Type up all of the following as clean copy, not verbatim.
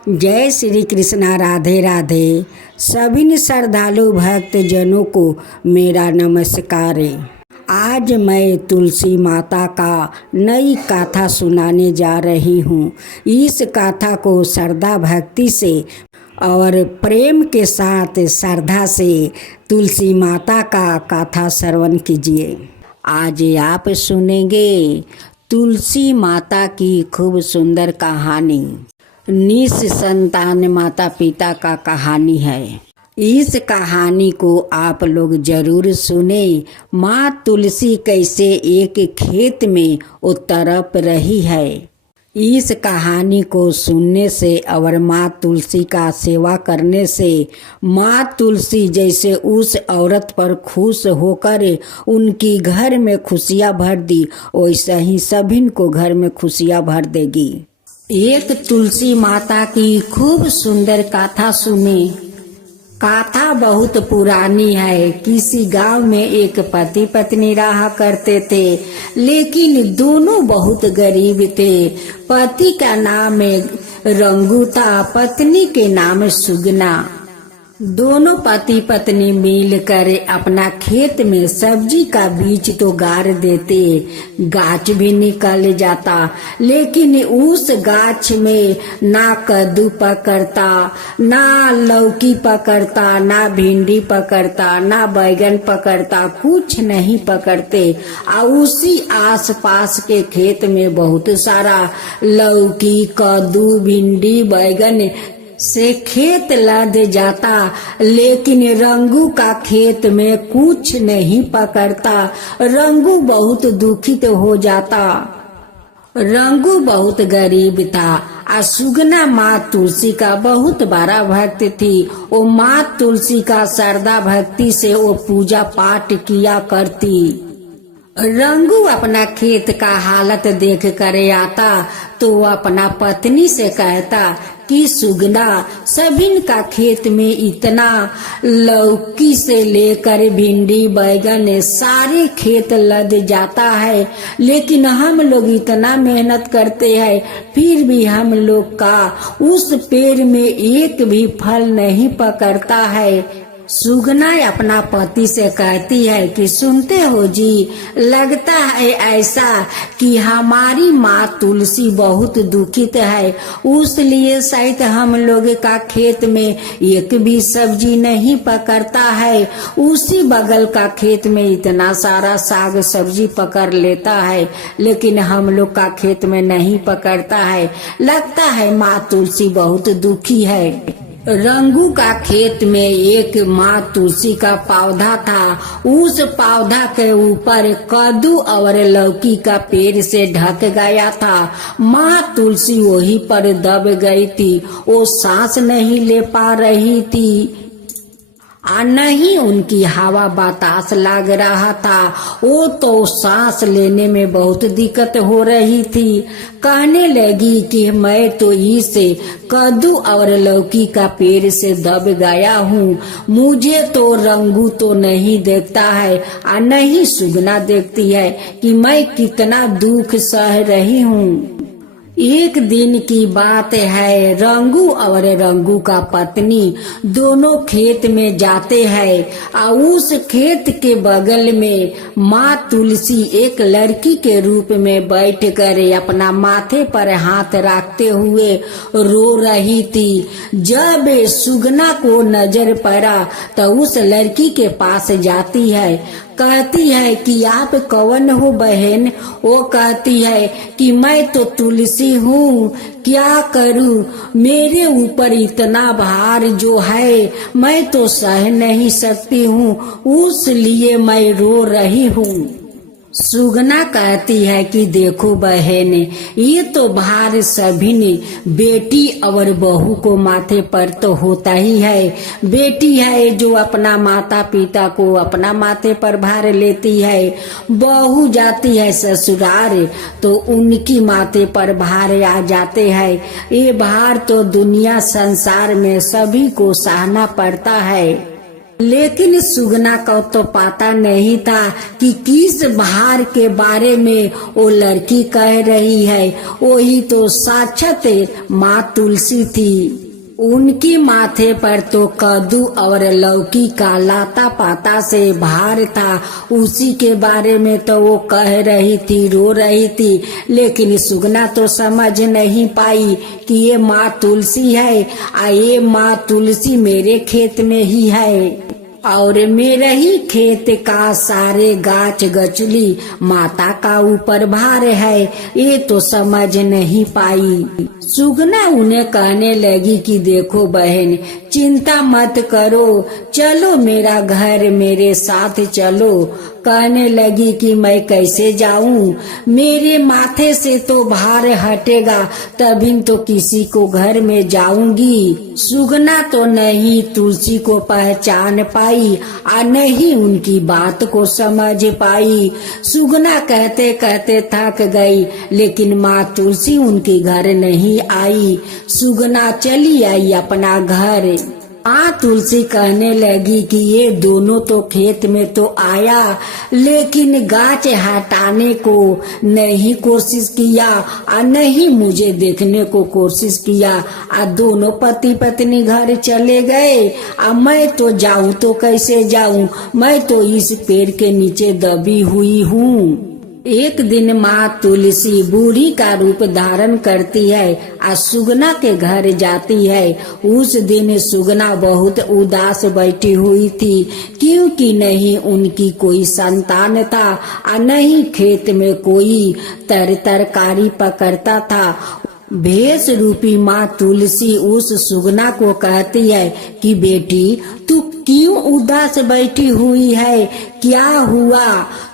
जय श्री कृष्णा। राधे राधे। सभी श्रद्धालु भक्त जनों को मेरा नमस्कार। आज मैं तुलसी माता का नई गाथा सुनाने जा रही हूँ। इस गाथा को श्रद्धा भक्ति से और प्रेम के साथ श्रद्धा से तुलसी माता का गाथा श्रवण कीजिए। आज आप सुनेंगे तुलसी माता की खूब सुंदर कहानी। निसंतान माता पिता का कहानी है। इस कहानी को आप लोग जरूर सुने। माँ तुलसी कैसे एक खेत में उतरप रही है। इस कहानी को सुनने से और माँ तुलसी का सेवा करने से माँ तुलसी जैसे उस औरत पर खुश होकर उनकी घर में खुशियाँ भर दी, वैसा ही सभी को घर में खुशियाँ भर देगी। एक तुलसी माता की खूब सुंदर गाथा सुने। गाथा बहुत पुरानी है। किसी गांव में एक पति पत्नी रहा करते थे, लेकिन दोनों बहुत गरीब थे। पति का नाम रंगू था, पत्नी के नाम सुगना। दोनों पति पत्नी मिलकर अपना खेत में सब्जी का बीज तो गाड़ देते, गाछ भी निकल जाता, लेकिन उस गाछ में ना कद्दू पकड़ता, ना लौकी पकड़ता, ना भिंडी पकड़ता, ना बैगन पकड़ता, कुछ नहीं पकड़ते। और उसी आसपास के खेत में बहुत सारा लौकी, कद्दू, भिंडी, बैगन से खेत लद जाता, लेकिन रंगू का खेत में कुछ नहीं पकड़ता। रंगू बहुत दुखित हो जाता। रंगू बहुत गरीब था। और सुगना माँ तुलसी का बहुत बड़ा भक्त थी। वो माँ तुलसी का श्रद्धा भक्ति से वो पूजा पाठ किया करती। रंगू अपना खेत का हालत देख कर आता तो वो अपना पत्नी से कहता कि सुगना, सभी का खेत में इतना लौकी से लेकर भिंडी, बैगन सारे खेत लद जाता है, लेकिन हम लोग इतना मेहनत करते हैं, फिर भी हम लोग का उस पेड़ में एक भी फल नहीं पकड़ता है। सुगना अपना पति से कहती है कि सुनते हो जी, लगता है ऐसा कि हमारी माँ तुलसी बहुत दुखित है, इसलिए शायद हम लोग का खेत में एक भी सब्जी नहीं पकड़ता है। उसी बगल का खेत में इतना सारा साग सब्जी पकड़ लेता है, लेकिन हम लोग का खेत में नहीं पकड़ता है। लगता है माँ तुलसी बहुत दुखी है। रंगू का खेत में एक माँ तुलसी का पौधा था। उस पौधा के ऊपर कद्दू और लौकी का पेड़ से ढक गया था। माँ तुलसी वही पर दब गई थी। वो सांस नहीं ले पा रही थी, नहीं उनकी हवा बतास लग रहा था। वो तो सांस लेने में बहुत दिक्कत हो रही थी। कहने लगी कि मैं तो इस कद्दू और लौकी का पेड़ से दब गया हूँ, मुझे तो रंगू तो नहीं देखता है और नहीं सुगना देखती है कि मैं कितना दुख सह रही हूँ। एक दिन की बात है, रंगू और रंगू का पत्नी दोनों खेत में जाते हैं और उस खेत के बगल में माँ तुलसी एक लड़की के रूप में बैठ कर अपना माथे पर हाथ रखते हुए रो रही थी। जब सुगना को नजर पड़ा तो उस लड़की के पास जाती है, कहती है कि आप कौन हो बहन। वो कहती है कि मैं तो तुलसी हूँ, क्या करूँ, मेरे ऊपर इतना भार जो है मैं तो सह नहीं सकती हूँ, उसलिए मैं रो रही हूँ। सुगना कहती है कि देखो बहन, ये तो भार सभी ने बेटी और बहू को माथे पर तो होता ही है। बेटी है जो अपना माता पिता को अपना माथे पर भार लेती है, बहू जाती है ससुराल तो उनकी माथे पर भार आ जाते हैं। ये भार तो दुनिया संसार में सभी को सहना पड़ता है। लेकिन सुगना को तो पता नहीं था कि किस भार के बारे में वो लड़की कह रही है। वही तो साक्षात माँ तुलसी थी। उनकी माथे पर तो कद्दू और लौकी का लाता पाता से भार था। उसी के बारे में तो वो कह रही थी, रो रही थी। लेकिन सुगना तो समझ नहीं पाई कि ये माँ तुलसी है, ये माँ तुलसी मेरे खेत में ही है और मेरे ही खेत का सारे गाछ गचली माता का ऊपर भार है। ये तो समझ नहीं पाई। सुगना उन्हें कहने लगी कि देखो बहन, चिंता मत करो, चलो मेरा घर, मेरे साथ चलो। कहने लगी कि मैं कैसे जाऊं, मेरे माथे से तो भार हटेगा तभी तो किसी को घर में जाऊंगी। सुगना तो नहीं तुलसी को पहचान पाई और नहीं उनकी बात को समझ पाई। सुगना कहते कहते थक गई, लेकिन माँ तुलसी उनके घर नहीं आई। सुगना चली आई अपना घर। माँ तुलसी कहने लगी कि ये दोनों तो खेत में तो आया, लेकिन गाछ हटाने को नहीं कोशिश किया और नहीं मुझे देखने को कोशिश किया। दोनों पति पत्नी घर चले गए। मैं तो जाऊं तो कैसे जाऊं, मैं तो इस पेड़ के नीचे दबी हुई हूँ। एक दिन माँ तुलसी बूढ़ी का रूप धारण करती है और सुगना के घर जाती है। उस दिन सुगना बहुत उदास बैठी हुई थी, क्योंकि नहीं उनकी कोई संतान था और नहीं खेत में कोई तरकारी पकड़ता था। भेष रूपी माँ तुलसी उस सुगना को कहती है कि बेटी, तू क्यों उदास बैठी हुई है, क्या हुआ?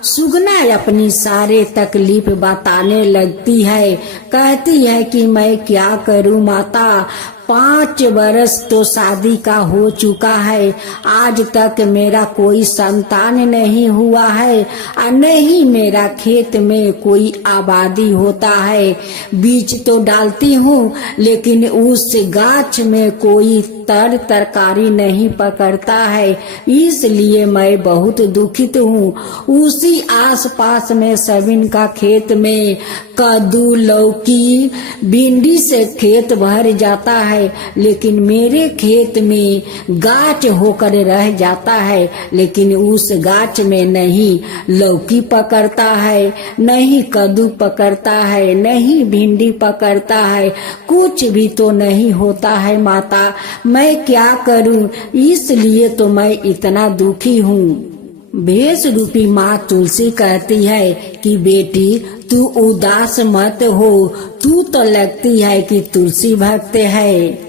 सुगना अपनी सारे तकलीफ बताने लगती है। कहती है कि मैं क्या करूं माता, 5 बरस तो शादी का हो चुका है, आज तक मेरा कोई संतान नहीं हुआ है और नहीं मेरा खेत में कोई आबादी होता है। बीज तो डालती हूँ, लेकिन उस गाछ में कोई तरकारी नहीं पकड़ता है, इसलिए मैं बहुत दुखित हूँ। उसी आसपास में सबिन का खेत में कद्दू, लौकी, भिंडी से खेत भर जाता है, लेकिन मेरे खेत में गाछ होकर रह जाता है, लेकिन उस गाछ में नहीं लौकी पकड़ता है, नहीं कद्दू पकड़ता है, नहीं भिंडी पकड़ता है, कुछ भी तो नहीं होता है माता, मैं क्या करूं? इसलिए तो मैं इतना दुखी हूँ। भेष रूपी माँ तुलसी कहती है कि बेटी, तू उदास मत हो, तू तो लगती है कि तुलसी भक्त है।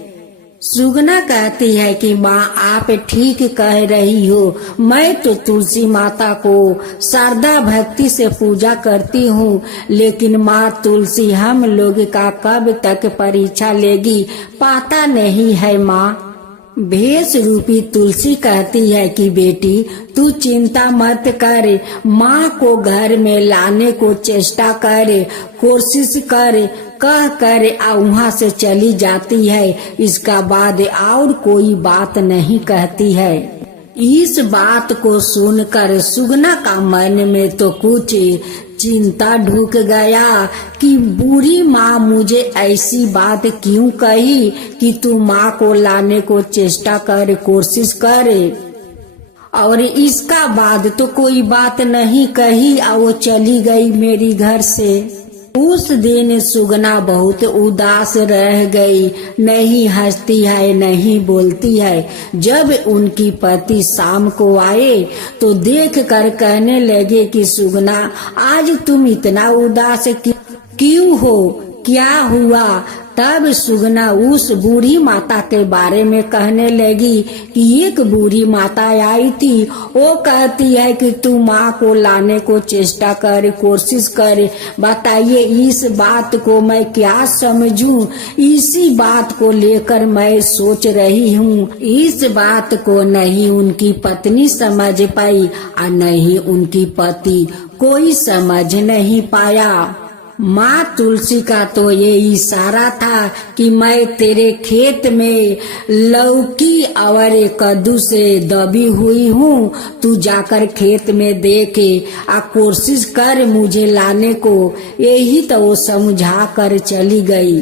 सुगना कहती है कि माँ आप ठीक कह रही हो, मैं तो तुलसी माता को श्रद्धा भक्ति से पूजा करती हूँ, लेकिन माँ तुलसी हम लोग का कब तक परीक्षा लेगी पता नहीं है माँ। भेष रूपी तुलसी कहती है कि बेटी, तू चिंता मत कर, माँ को घर में लाने को चेष्टा कर, कोशिश कर, कह कर वहाँ से चली जाती है। इसका बाद और कोई बात नहीं कहती है। इस बात को सुनकर सुगना का मन में तो कुछ चिंता ढुक गया कि बूढ़ी माँ मुझे ऐसी बात क्यों कही कि तू माँ को लाने को चेष्टा कर, कोशिश कर, और इसका बाद तो कोई बात नहीं कही और वो चली गई मेरी घर से। उस दिन सुगना बहुत उदास रह गई, नहीं हंसती है, नहीं बोलती है। जब उनकी पति शाम को आए तो देख कर कहने लगे कि सुगना, आज तुम इतना उदास क्यों हो, क्या हुआ? तब सुगना उस बूढ़ी माता के बारे में कहने लगी कि एक बूढ़ी माता आई थी, वो कहती है कि तू माँ को लाने को चेष्टा कर, कोशिश कर। बताइए इस बात को मैं क्या समझूं? इसी बात को लेकर मैं सोच रही हूँ। इस बात को नहीं उनकी पत्नी समझ पाई और नहीं उनकी पति, कोई समझ नहीं पाया। माँ तुलसी का तो ये इशारा था कि मैं तेरे खेत में लौकी और कद्दू से दबी हुई हूँ, तू जाकर खेत में देखे आ कोशिश कर मुझे लाने को। यही तो वो समझा कर चली गई।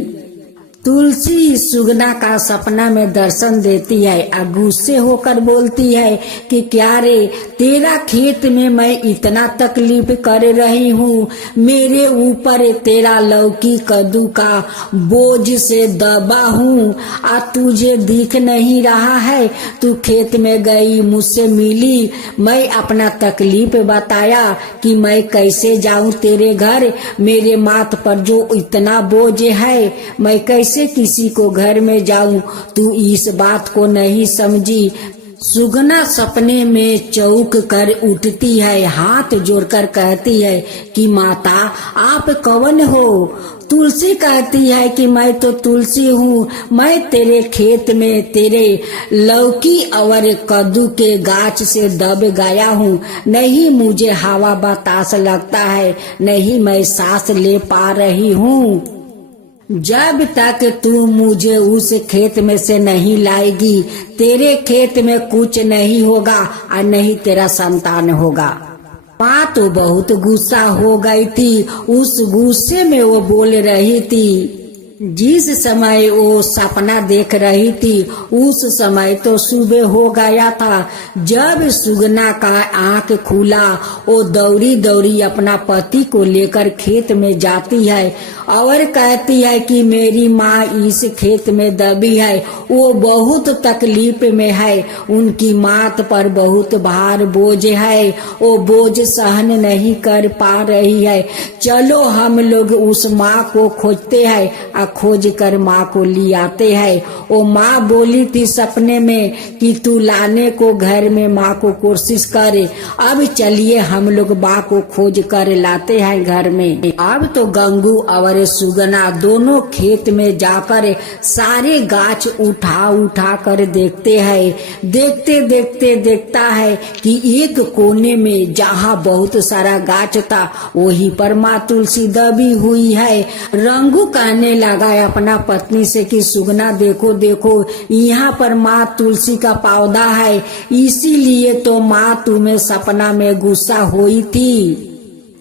तुलसी सुगना का सपना में दर्शन देती है और गुस्से होकर बोलती है कि क्या रे, तेरा खेत में मैं इतना तकलीफ कर रही हूँ, मेरे ऊपर तेरा लौकी कद्दू का बोझ से दबा हूँ, आ तुझे दिख नहीं रहा है। तू खेत में गई, मुझसे मिली, मैं अपना तकलीफ बताया कि मैं कैसे जाऊँ तेरे घर, मेरे माथ पर जो इतना बोझ है, मैं कैसे किसी को घर में जाऊं, तू इस बात को नहीं समझी। सुगना सपने में चौंक कर उठती है, हाथ जोड़कर कहती है कि माता आप कौन हो? तुलसी कहती है कि मैं तो तुलसी हूँ, मैं तेरे खेत में तेरे लौकी और कद्दू के गाछ से दब गया हूँ। नहीं मुझे हवा बतास लगता है, नहीं मैं सांस ले पा रही हूँ। जब तक तू मुझे उस खेत में से नहीं लाएगी, तेरे खेत में कुछ नहीं होगा और नहीं तेरा संतान होगा। माँ तो बहुत गुस्सा हो गई थी। उस गुस्से में वो बोल रही थी, जिस समय वो सपना देख रही थी उस समय तो सुबह हो गया था। जब सुगना का आंख खुला, वो दौड़ी दौड़ी अपना पति को लेकर खेत में जाती है और कहती है कि मेरी माँ इस खेत में दबी है, वो बहुत तकलीफ में है, उनकी माथ पर बहुत भार बोझ है, वो बोझ सहन नहीं कर पा रही है। चलो हम लोग उस माँ को खोजते हैं, खोज कर माँ को ले आते हैं। वो माँ बोली थी सपने में कि तू लाने को घर में माँ को कोशिश करे। अब चलिए हम लोग माँ को खोज कर लाते हैं घर में। अब तो गंगू और सुगना दोनों खेत में जाकर सारे गाछ उठा उठा कर देखते हैं। देखते देखते देखता है कि एक कोने में जहाँ बहुत सारा गाछ था वहीं पर माँ तुलसी दबी हुई है। रंगू कहने लगा अपना पत्नी से कि सुगना देखो देखो, यहाँ पर माँ तुलसी का पौधा है, इसीलिए तो माँ तुम्हें सपना में गुस्सा हुई थी।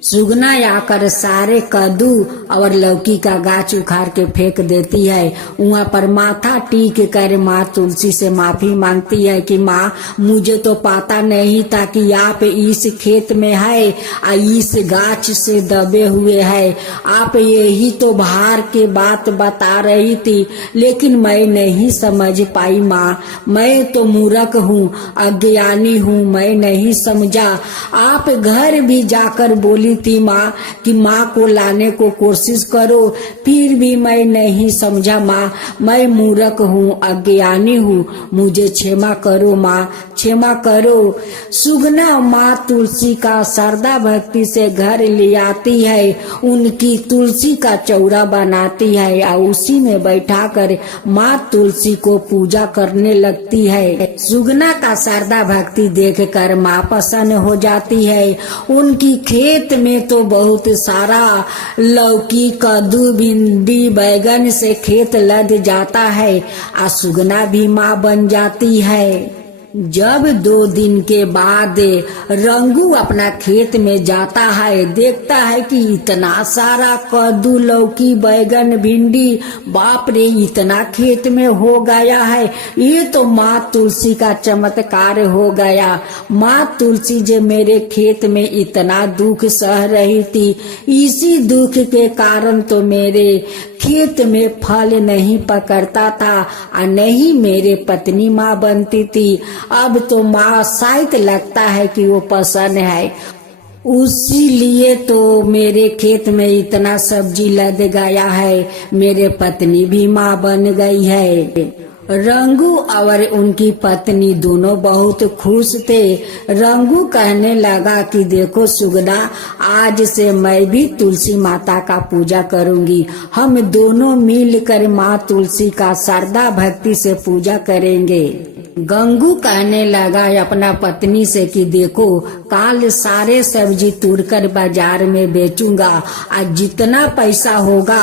सुगना आकर सारे कद्दू और लौकी का गाछ उखाड़ के फेंक देती है। वहाँ पर माथा टीक कर माँ तुलसी से माफी मांगती है कि माँ मुझे तो पता नहीं था कि आप इस खेत में है और इस गाछ से दबे हुए है। आप यही तो भार के बात बता रही थी, लेकिन मैं नहीं समझ पाई माँ, मैं तो मूर्ख हूँ, अज्ञानी हूँ, मैं नहीं समझा। आप घर भी जाकर बोली थी माँ कि माँ को लाने को कोशिश करो, फिर भी मैं नहीं समझा माँ, मैं मूर्ख हूँ, अज्ञानी हूँ, मुझे क्षमा करो माँ, क्षमा करो। सुगना माँ तुलसी का श्रद्धा भक्ति से घर ले आती है, उनकी तुलसी का चौरा बनाती है और उसी में बैठाकर माँ तुलसी को पूजा करने लगती है। सुगना का श्रद्धा भक्ति देखकर माँ प्रसन्न हो जाती है। उनकी खेत में तो बहुत सारा लौकी कद्दू भिंडी बैगन से खेत लद जाता है और सुगना भी माँ बन जाती है। जब 2 दिन के बाद रंगू अपना खेत में जाता है, देखता है कि इतना सारा कद्दू लौकी बैगन भिंडी, बाप रे, इतना खेत में हो गया है। ये तो माँ तुलसी का चमत्कार हो गया। माँ तुलसी जो मेरे खेत में इतना दुख सह रही थी, इसी दुख के कारण तो मेरे खेत में फल नहीं पकड़ता था और नहीं मेरे पत्नी माँ बनती थी। अब तो माँ शायद लगता है कि वो पसंद है, उसी लिए तो मेरे खेत में इतना सब्जी लद गया है, मेरे पत्नी भी माँ बन गई है। रंगू और उनकी पत्नी दोनों बहुत खुश थे। रंगू कहने लगा कि देखो सुगना, आज से मैं भी तुलसी माता का पूजा करूंगी, हम दोनों मिलकर माँ तुलसी का श्रद्धा भक्ति से पूजा करेंगे। गंगू कहने लगा अपना पत्नी से कि देखो काल सारे सब्जी तोड़कर बाजार में बेचूंगा और जितना पैसा होगा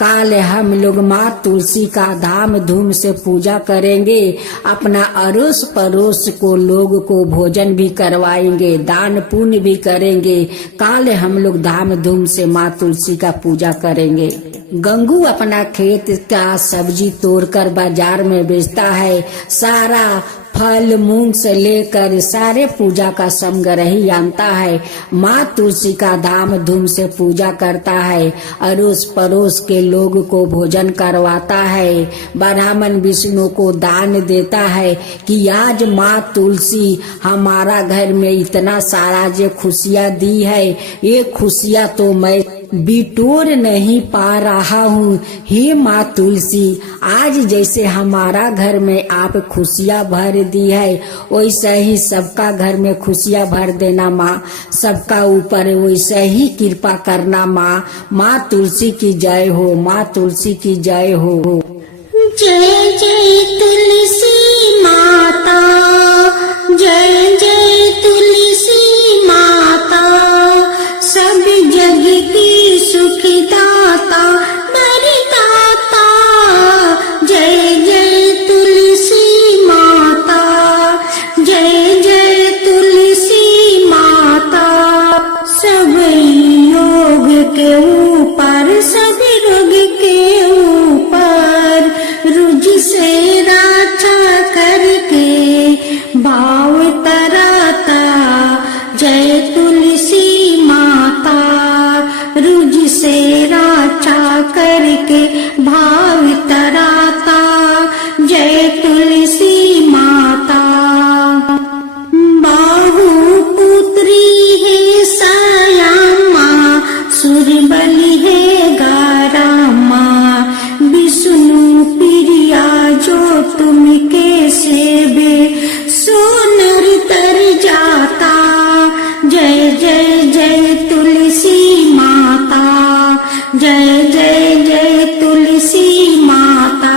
काल हम लोग माँ तुलसी का धाम धूम से पूजा करेंगे, अपना अड़ोस पड़ोस को लोग को भोजन भी करवाएंगे, दान पुण्य भी करेंगे, काल हम लोग धाम धूम से माँ तुलसी का पूजा करेंगे। गंगू अपना खेत का सब्जी तोड़कर बाजार में बेचता है, सारा फल मूंग से लेकर सारे पूजा का समग्रही आनता है, माँ तुलसी का धाम धूम से पूजा करता है, अड़ोस पड़ोस के लोग को भोजन करवाता है, ब्राह्मण विष्णु को दान देता है कि आज माँ तुलसी हमारा घर में इतना सारा जो खुशियाँ दी है, ये खुशियाँ तो मैं बिटोर नहीं पा रहा हूँ। हे माँ तुलसी, आज जैसे हमारा घर में आप खुशियाँ भर दी है वैसे ही सबका घर में खुशियाँ भर देना माँ, सबका ऊपर वैसे ही कृपा करना माँ। माँ तुलसी की जय हो, माँ तुलसी की जय हो। जय जय तुलसी माता, जय जय तुलसी माता, सब जग की सुखदाता वरदाता। जय जय तुलसी माता, जय जय तुलसी माता, सब योग के ऊपर सब रोग के ऊपर रुझ से रक्षा करके भाव तराता। जय तुलसी माता, रुझ से रक्षा करके भाव तराता। जय तुलसी माता। बाहु पुत्री है सयामा, सुरबली है गारामा, विष्णु प्रिया जो तुम के सेवे सोनर तर जाता। जय जय जय तुलसी माता, जय जय जय तुलसी माता।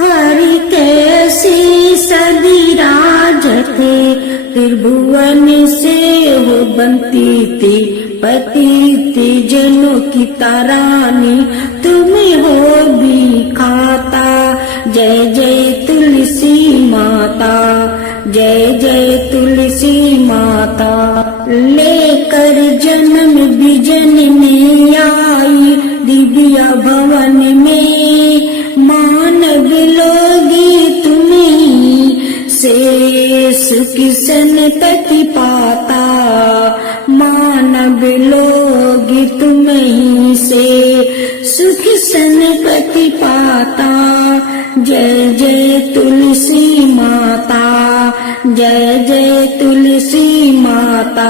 हरि कैसी सदी राजते, त्रिभुवन से हो बनती थी, पतित जनों की तारानी तुम्हें हो भी खाता। जय जय तुलसी माता, जय जय तुलसी माता। लेकर जन्म बिजन में आई दिव्य भवन में, मानव लोगी तुम्हें से सुख सनपति पाता। मानव लोगी तुम्हें से सुख सनपति पाता। जय जय तुलसी माता, जय जय तुलसी माता।